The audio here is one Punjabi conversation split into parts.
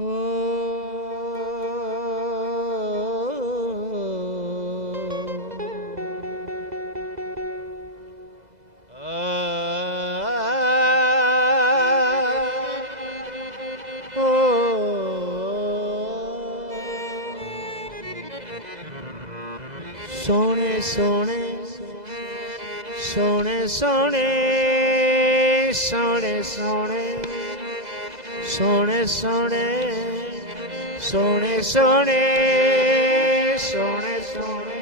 ਹੋ ਸੋਹਣੇ ਸੋਹਣੇ ਸੋਹਣੇ ਸੋਹਣੇ ਸੋਹਣੇ ਸੋਹਣੇ ਸੋਹਣੇ ਸੋਹਣੇ ਸੋਹਣੇ ਸੋਹਣੇ ਸੋਹਣੇ ਸੋਹਣੇ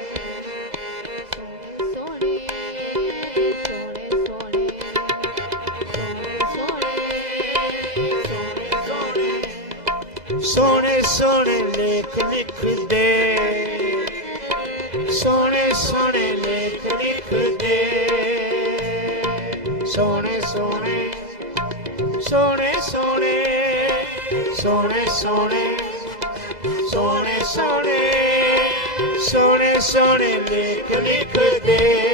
ਸੋਹਣੇ ਸੋਹਣੇ ਲੇਖ ਲਿਖਦੇ ਸੋਹਣੇ ਸੋਹਣੇ ਲੇਖ ਲਿਖਦੇ ਸੋਹਣੇ ਸੋਹਣੇ ਸੋਹਣੇ ਸੋਹਣੇ ਸੋਹਣੇ ਸੋਹਣੇ ਸੋਹਣੇ ਸੋਹਣੇ ਸੋਹਣੇ ਸੋਹਣੇ ਲੇਖ ਲਿਖਦੇ ਸੋਹਣੇ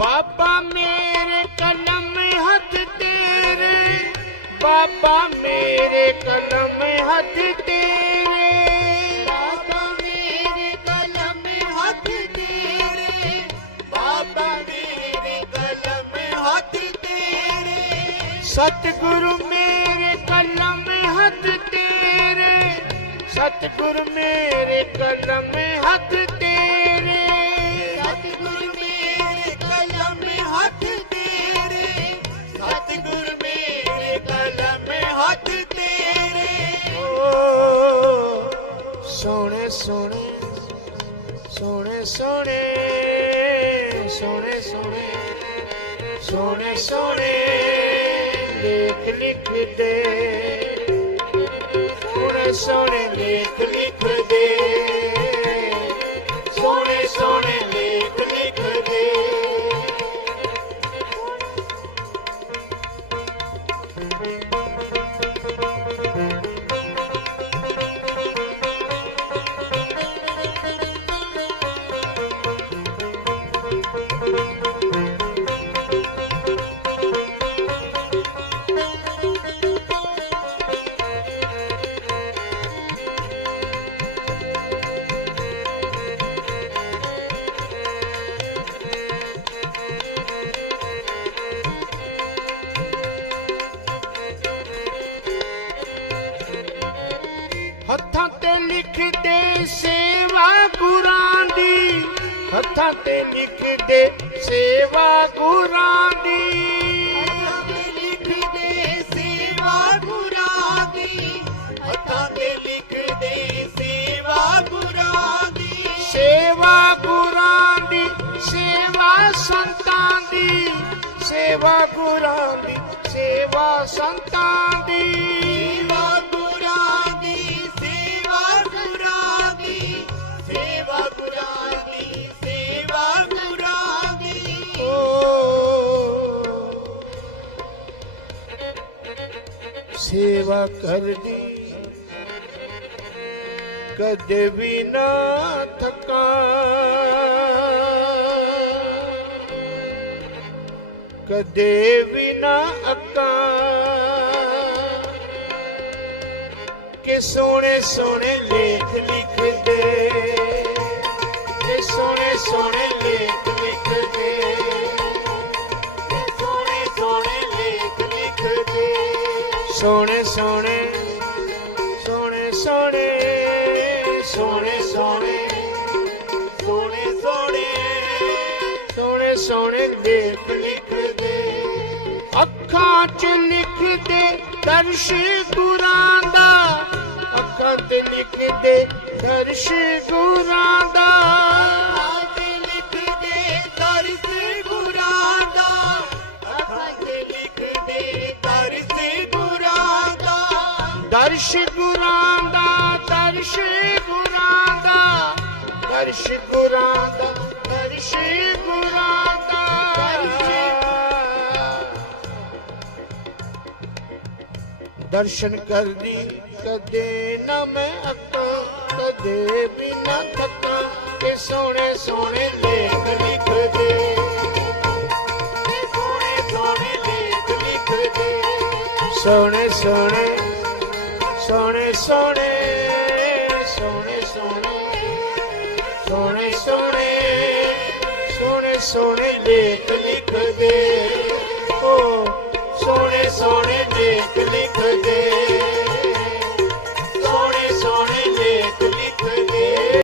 ਬਾਬਾ ਮੇਰੇ ਕਲਮ ਹੱਥ ਤੇਰੇ ਬਾਬਾ ਮੇਰੇ ਕਲਮ ਹੱਥ ਤੇਰੇ। ਬਾਬਾ ਮੇਰੇ ਕਲਮ ਹੱਥ ਤੇਰੇ ਬਾਬਾ ਮੇਰੇ ਕਲਮ ਹੱਥ ਤੇਰੇ। ਸਤਿਗੁਰੂ ਮੇਰੇ ਕਲਮ ਹੱਥ ਤੇਰੇ ਸਤਿਗੁਰੂ ਮੇਰੇ ਕਲਮ ਹੱਥ ਸੋਹਣੇ ਸੋਹਣੇ ਸੋਹਣੇ ਸੋਹਣੇ ਲੇਖ ਲਿਖਦੇ ਸੋਹਣੇ ਸੋਹਣੇ ਲੇਖ ਹੱਥਾਂ ਤੇ ਲਿਖਦੇ ਸੇਵਾ ਗੁਰਾਂ ਦੀ ਹੱਥਾਂ ਤੇ ਲਿਖਦੇ ਸੇਵਾ ਗੁਰਾਂ ਦੀ ਹੱਥਾਂ ਤੇ ਲਿਖਦੇ ਸੇਵਾ ਗੁਰਾਂ ਦੀ ਸੇਵਾ ਗੁਰਾਂ ਦੀ ਸੇਵਾ ਸੰਤਾਂ ਦੀ। ਸੇਵਾ ਗੁਰਾਂ ਦੀ ਸੇਵਾ ਸੰਤਾਂ ਦੀ। ਸੇਵਾ ਕਰਦੀ ਕਦੇ ਵੀ ਨਾ ਥਕਾ। ਕਦੇ ਵੀ ਨਾ ਅੱਕਾ। ਕਿ ਸੋਹਣੇ ਸੋਹਣੇ ਸੋਹਣੇ ਸੋਹਣੇ ਸੋਹਣੇ ਸੋਹਣੇ ਸੋਹਣੇ ਸੋਹਣੇ ਸੋਹਣੇ ਸੋਹਣੇ ਸੋਹਣੇ ਸੋਹਣੇ ਲੇਖ ਲਿਖਦੇ। ਅੱਖਾਂ 'ਚ ਲਿਖਦੇ, ਦਰਸ਼ ਗੁਰਾਂ ਦਾ। ਅੱਖਾਂ 'ਤੇ ਲਿਖਦੇ, ਦਰਸ਼ ਗੁਰਾਂ ਦਾ। ਦਰਸ਼ ਗੁਰਾਂ ਦਾ, ਦਰਸ਼ ਗੁਰਾਂ ਦਾ, ਦਰਸ਼ ਗੁਰਾਂ ਦਾ, ਦਰਸ਼ ਗੁਰਾਂ ਦਾ। ਦਰਸ਼ਨ ਕਰਨੀ ਕਦੇ ਨਾ ਮੈਂ ਅੱਕਾਂ, ਕਦੇ ਵੀ ਨਾ ਥੱਕਾਂ ਕਿ ਸੋਹਣੇ ਸੋਹਣੇ ਲੇਖ ਲਿਖਦੇ। ਕਿ ਸੋਹਣੇ ਸੋਹਣੇ ਸੋਹਣੇ ਸੋਹਣੇ ਸੋਹਣੇ ਸੋਹਣੇ ਸੋਹਣੇ ਸੋਹਣੇ ਸੋਹਣੇ ਲੇਖ ਲਿਖਦੇ